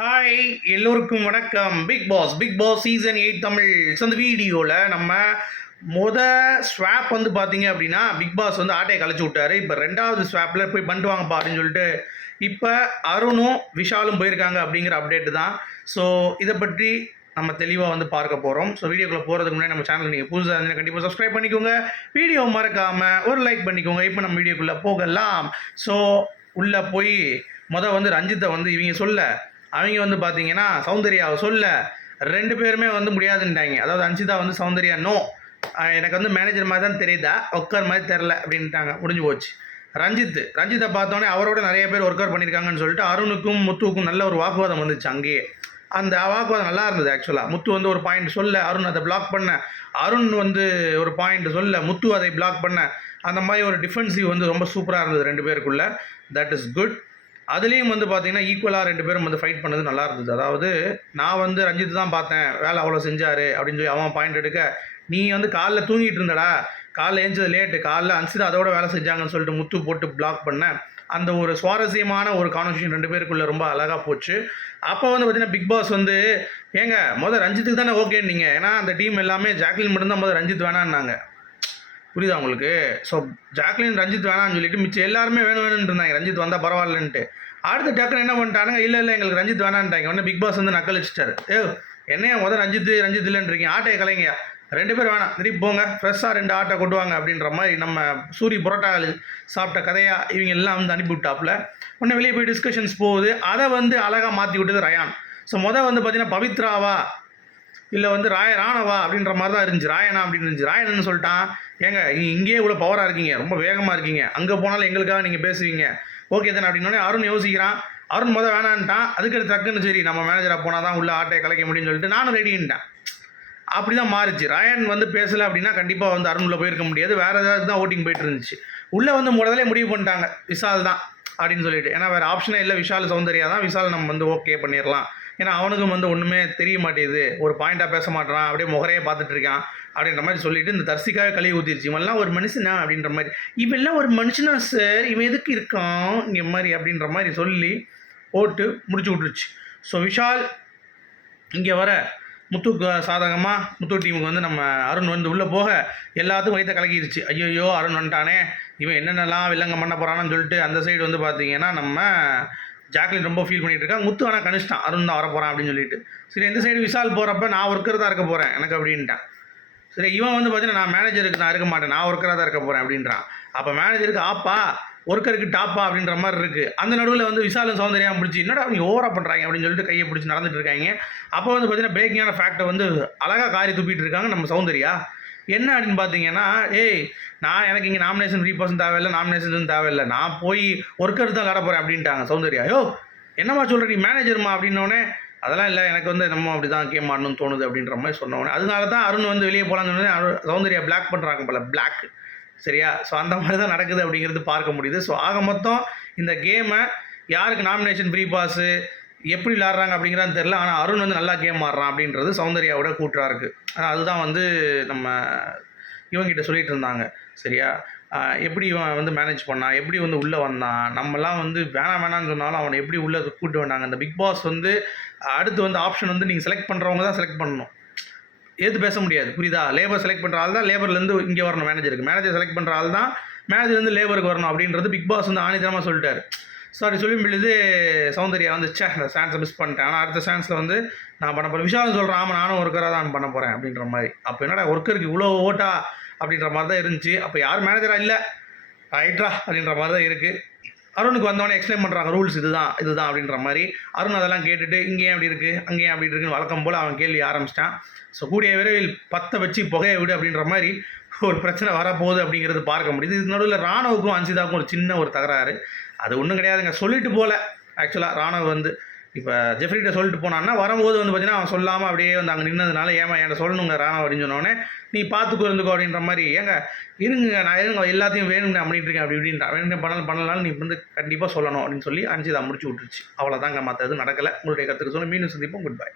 Hi எல்லோருக்கும் வணக்கம். Bigg Boss Bigg Boss season eight Tamil. அந்த வீடியோவில் நம்ம முத ஸ்வாப் வந்து பார்த்தீங்க அப்படின்னா பிக் பாஸ் வந்து ஆட்டையை கழிச்சு விட்டாரு. இப்போ ரெண்டாவது ஸ்வாப்பில் போய் பண்ணிட்டு அப்படின்னு சொல்லிட்டு இப்போ அருணும் விஷாலும் போயிருக்காங்க அப்படிங்கிற அப்டேட்டு தான். ஸோ இதை பற்றி நம்ம தெளிவாக வந்து பார்க்க போகிறோம் ஸோ வீடியோக்குள்ளே போகிறதுக்கு முன்னாடி நம்ம சேனல் நீங்கள் புதுசாக இருந்தால் கண்டிப்பாக சப்ஸ்கிரைப் பண்ணிக்கோங்க. வீடியோ மறக்காமல் ஒரு லைக் பண்ணிக்கோங்க. இப்போ நம்ம வீடியோக்குள்ளே போகலாம். ஸோ உள்ளே போய் முத வந்து ரஞ்சித்தை வந்து இவங்க சொல்ல அவங்க வந்து பார்த்தீங்கன்னா சௌந்தர்யாவை சொல்ல ரெண்டு பேருமே வந்து முடியாதுன்ட்டாங்க. அதாவது அன்சிதா வந்து சௌந்தர்யா நோ எனக்கு வந்து மேனேஜர் மாதிரி தான் தெரியுதா? ஒர்க்கர் மாதிரி தெரில அப்படின்ட்டாங்க. முடிஞ்சு போச்சு. ரஞ்சித் ரஞ்சித்தை பார்த்தோன்னே அவரோட நிறைய பேர் ஒர்க் அவுட் பண்ணியிருக்காங்கன்னு சொல்லிட்டு அருணுக்கும் முத்துவுக்கும் நல்ல ஒரு வாக்குவாதம் வந்துச்சு அங்கேயே. அந்த வாக்குவாதம் நல்லா இருந்தது ஆக்சுவலாக முத்து வந்து ஒரு பாயிண்ட் சொல்ல அருண் அதை பிளாக் பண்ண அருண் வந்து ஒரு பாயிண்ட் சொல்ல முத்து அதை பிளாக் பண்ண அந்த மாதிரி ஒரு டிஃபென்சிவ் வந்து ரொம்ப சூப்பராக இருந்தது ரெண்டு பேருக்குள்ள. தட் இஸ் குட் அதுலேயும் வந்து பார்த்தீங்கன்னா ஈக்குவலாக ரெண்டு பேரும் வந்து ஃபைட் பண்ணது நல்லா இருந்தது. அதாவது நான் வந்து ரஞ்சித் தான் பார்த்தேன். வேலை அவ்வளோ செஞ்சார் அப்படின்னு சொல்லி அவன் பாயிண்ட் எடுக்க நீ வந்து காலைல தூங்கிட்டு இருந்தடா. காலைல ஏஞ்சது லேட்டு காலைல அன்சிதா அதோட வேலை செஞ்சாங்கன்னு சொல்லிட்டு முத்து போட்டு பிளாக் பண்ண. அந்த ஒரு சுவாரஸ்யமான ஒரு கான்வர்சேஷன் ரெண்டு பேருக்குள்ளே ரொம்ப அழகாக போச்சு. அப்போ வந்து பார்த்தீங்கன்னா பிக் பாஸ் வந்து ஏங்க முதல் ரஞ்சித்துக்கு தானே ஓகேன்னீங்க. ஏன்னா அந்த டீம் எல்லாமே ஜாக்லின் மட்டும்தான் முதல் ரஞ்சித் வேணான்னாங்க. புரியுதா உங்களுக்கு? ஸோ ஜாக்லின் ரஞ்சித் வேணாம்னு சொல்லிட்டு மிச்சம் எல்லாருமே வேணும் வேணும்னு இருந்தாங்க. ரஞ்சித் வந்தால் பரவாயில்லன்ட்டு. அடுத்து டக்குன்னு என்ன பண்ணிட்டானுங்க? இல்லை இல்லை எங்களுக்கு ரஞ்சித் வேணான்ட்டாங்க. உடனே பிக் பாஸ் வந்து நக்கலிச்சிட்டாரு ஏ என்னையா முதல் ரஞ்சித் ரஞ்சித் இல்லைன்னு இருக்கீங்க? ஆட்டையை கலைங்க ரெண்டு பேர் வேணாம். திருப்பி போங்க. ஃப்ரெஷ்ஷாக ரெண்டு ஆட்டை கொண்டு வாங்க. அப்படின்ற மாதிரி நம்ம சூரிய புரோட்டா சாப்பிட்ட கதையாக இவங்க எல்லாம் வந்து அனுப்பிவிட்டாப்புல உடனே வெளியே போய் டிஸ்கஷன்ஸ் போகுது. அதை வந்து அழகாக மாற்றி விட்டது ரயான். ஸோ மொதல் வந்து பார்த்தீங்கன்னா பவித்ராவா? இல்லை வந்து ராய ராணவா? அப்படின்ற மாதிரி தான் இருந்துச்சு. ராயனா அப்படின்னு இருந்துச்சு. ராயனன்னு சொல்லிட்டான்? ஏங்க நீங்கள் இங்கேயே இவ்வளோ பவராக இருக்கீங்க. ரொம்ப வேகமாக இருக்கீங்க. அங்கே போனாலும் எங்களுக்காக நீங்கள் பேசுவீங்க. ஓகே தானே அப்படின்னோடனே அருண் யோசிக்கிறான். அருண் மொதல் வேணான்ட்டான். அதுக்கடுத்து டக்குன்னு சரி நம்ம மேனேஜராக போனால் தான் உள்ள ஆட்டையை கலைக்க முடியும்னு சொல்லிட்டு நானும் ரெடின்ட்டேன் அப்படி தான் மாறுச்சு. ராயன் வந்து பேசலை அப்படின்னா கண்டிப்பாக வந்து அருணில் போயிருக்க முடியாது. வேறு ஏதாவது தான் ஓட்டிங் போயிட்டு இருந்துச்சு. உள்ளே வந்து முதலே முடிவு பண்ணிட்டாங்க. விசால் தான் அப்படின்னு சொல்லிட்டு. ஏன்னா வேறு ஆப்ஷனே இல்லை. விஷால் சௌந்தர்யா தான். விஷால் நம்ம வந்து ஓகே பண்ணிடலாம். ஏன்னா அவனுக்கும் வந்து ஒன்றுமே தெரிய மாட்டேங்குது. ஒரு பாயிண்ட்டாக பேச மாட்டான் அப்படியே முகரையே பார்த்துட்டு இருக்கான் அப்படின்ற மாதிரி சொல்லிட்டு இந்த தர்சிக்காக கழுவி ஊற்றிடுச்சு இவன்லாம் ஒரு மனுஷனா அப்படின்ற மாதிரி. இவெல்லாம் ஒரு மனுஷனா சார் இவன் எதுக்கு இருக்கான்? இங்கே மாதிரி அப்படின்ற மாதிரி சொல்லி போட்டு முடிச்சு விட்டுருச்சு. ஸோ விஷால் இங்கே வர முத்து சாதகமாக முத்து டீமுக்கு வந்து நம்ம அருண் வந்து உள்ளே போக எல்லாத்துக்கும் வயிற்ற கலக்கிடுச்சு. ஐயோ அருண் வந்துட்டானே. இவன் என்னென்னலாம் வில்லங்கம் பண்ண போகிறான்னு சொல்லிட்டு அந்த சைடு வந்து பார்த்தீங்கன்னா நம்ம ஜாக்லின் ரொம்ப ஃபீல் பண்ணிட்டு இருக்காங்க முத்து ஆனால் கனிஷ்டான் அருண் தான் வரப்போகிறான் அப்படின்னு சொல்லிட்டு. சரி இந்த சைடு விசால் போகிறப்ப நான் ஒர்க்கர் தான் இருக்க போகிறேன் எனக்கு அப்படின்ட்டான். சரி இவன் வந்து பார்த்தீங்கன்னா நான் மேனேஜருக்கு நான் இருக்க மாட்டேன் நான் ஒர்க்கராக தான் இருக்க போகிறேன் அப்படின்றான். அப்போ மேனேஜருக்கு ஆப்பா ஒர்க்கருக்கு டாப்பா அப்படின்ற மாதிரி இருக்குது அந்த நடுவில் வந்து விசாலும் சௌந்தர்யம் பிடிச்சி என்னடா அவங்க ஓவரா பண்ணுறாங்க அப்படின்னு சொல்லிட்டு கையை பிடிச்சி நடந்துட்டு இருக்காங்க. அப்போ வந்து பார்த்தீங்கன்னா பிரேக்கிங்கான ஃபேக்டை வந்து அழகாக காரி துப்பிட்டு இருக்காங்க நம்ம சௌந்தர்யா. என்ன அப்படின்னு பார்த்தீங்கன்னா ஏய் நான் எனக்கு இங்கே நாமினேஷன் ஃப்ரீ பர்சன் தேவையில்லை நாமினேஷன் தேவையில்லை. நான் போய் ஒர்க்கர் தான் விளாட போகிறேன் அப்படின்ட்டாங்க சௌந்தர்யா. யோ என்னம்மா சொல்கிற நீ மேனேஜர்மா அப்படின்னோடனே அதெல்லாம் இல்லை எனக்கு வந்து நம்ம அப்படி தான் கேம் ஆடணும்னு தோணுது அப்படின்ற மாதிரி சொன்னோடனே அதனால தான் அருண் வந்து வெளியே போகலான்னு சொன்னேன் அருண் சௌந்தர்யா பிளாக் பண்ணுறாங்க போல பிளாக் சரியா? ஸோ அந்த மாதிரி தான் நடக்குது அப்படிங்கிறது பார்க்க முடியுது. ஸோ ஆக மொத்தம் இந்த கேமை யாருக்கு நாமினேஷன் ஃப்ரீ பாஸு எப்படி விளாட்றாங்க அப்படிங்கிறது தெரில ஆனால் அருண் வந்து நல்லா கேம் ஆடுறான் அப்படின்றது சௌந்தர்யாவோட கூட்டாக இருக்குது அதுதான் வந்து நம்ம இவங்கிட்ட சொல்லிட்டு இருந்தாங்க. சரியா? எப்படி இவன் வந்து மேனேஜ் பண்ணான் எப்படி வந்து உள்ளே வந்தான் நம்மலாம் வந்து வேணாம் வேணாம்னு சொன்னாலும் அவனை எப்படி உள்ளே கூப்பிட்டு வந்தாங்க? அந்த பிக் பாஸ் வந்து அடுத்து வந்து ஆப்ஷன் வந்து நீங்கள் செலக்ட் பண்ணுறவங்க தான் செலக்ட் பண்ணணும். எது பேச முடியாது. புரியுதா? லேபர் செலக்ட் பண்ணுற ஆள் தான் லேபர்லேருந்து இங்கே வரணும் மேனேஜருக்கு மேனேஜர் செலக்ட் பண்ணுற ஆள் தான் மேனேஜர்லேருந்து லேபருக்கு வரணும் அப்படின்றது பிக் பாஸ் வந்து ஆணித்தரமாக சொல்லிட்டார். சாரி சொல்லும் பொழுது சௌந்தர்யா வந்து சே அந்த சான்ஸை மிஸ் பண்ணிட்டேன். ஆனால் அடுத்த சான்ஸில் வந்து நான் பண்ண போகிறேன் விஷாலும் சொல்கிறேன் ஆமாம் நானும் ஒர்க்கராக தான் பண்ண போகிறேன் அப்படின்ற மாதிரி. அப்போ என்னடா ஒர்க்கருக்கு இவ்வளோ ஓட்டா அப்படின்ற மாதிரி தான் இருந்துச்சு. அப்போ யார் மேனேஜராக இல்லை? ரைட்ரா அப்படின்ற மாதிரி தான் இருக்குது அருணுக்கு வந்தவொடனே எக்ஸ்பிளைன் பண்ணுறாங்க ரூல்ஸ் இதுதான் இதுதான் அப்படின்ற மாதிரி. அருண் அதெல்லாம் கேட்டுட்டு இங்கேயும் அப்படி இருக்குது அங்கேயும் அப்படி இருக்குன்னு வழக்கம் போல் அவன் கேள்வி ஆரம்பிச்சிட்டான். ஸோ கூடிய விரைவில் பற்ற வச்சு புகையை விடு அப்படின்ற மாதிரி ஒரு பிரச்சனை வரப்போகுது அப்படிங்கிறது பார்க்க முடியுது. இது நடுவில் ராணுவுக்கும் அன்சிதாவுக்கும் ஒரு சின்ன ஒரு தகராறு. அது ஒன்றும் கிடையாதுங்க. சொல்லிட்டு போகல ஆக்சுவலாக ராணுவ வந்து இப்போ ஜெஃப்ரிகிட்ட சொல்லிட்டு போனான்னா வரும்போது வந்து பார்த்தீங்கன்னா அவன் சொல்லாமல் அப்படியே வந்து அங்கே நின்னதுனால ஏமா என்கிட்ட சொல்லணுங்க ராணுவ அப்படின்னு சொன்னோடனே நீ பார்த்துக்கோ இருந்துக்கோ அப்படின்ற மாதிரி ஏங்க இருங்க நான் இருங்க எல்லாத்தையும் வேணும்னு நான் பண்ணிட்டு இருக்கேன் அப்படி இப்படின்ட்டா. வேணும் பண்ணலாம் பண்ணலாம் நீ வந்து கண்டிப்பாக சொல்லணும் அப்படின்னு சொல்லி அன்சிதா முடிச்சு விட்டுருச்சு. அவ்வளோதாங்க மற்ற எதுவும் நடக்கலை. உங்களுடைய கற்றுக்க சொல்ல மீண்டும் சந்திப்போம். Good bye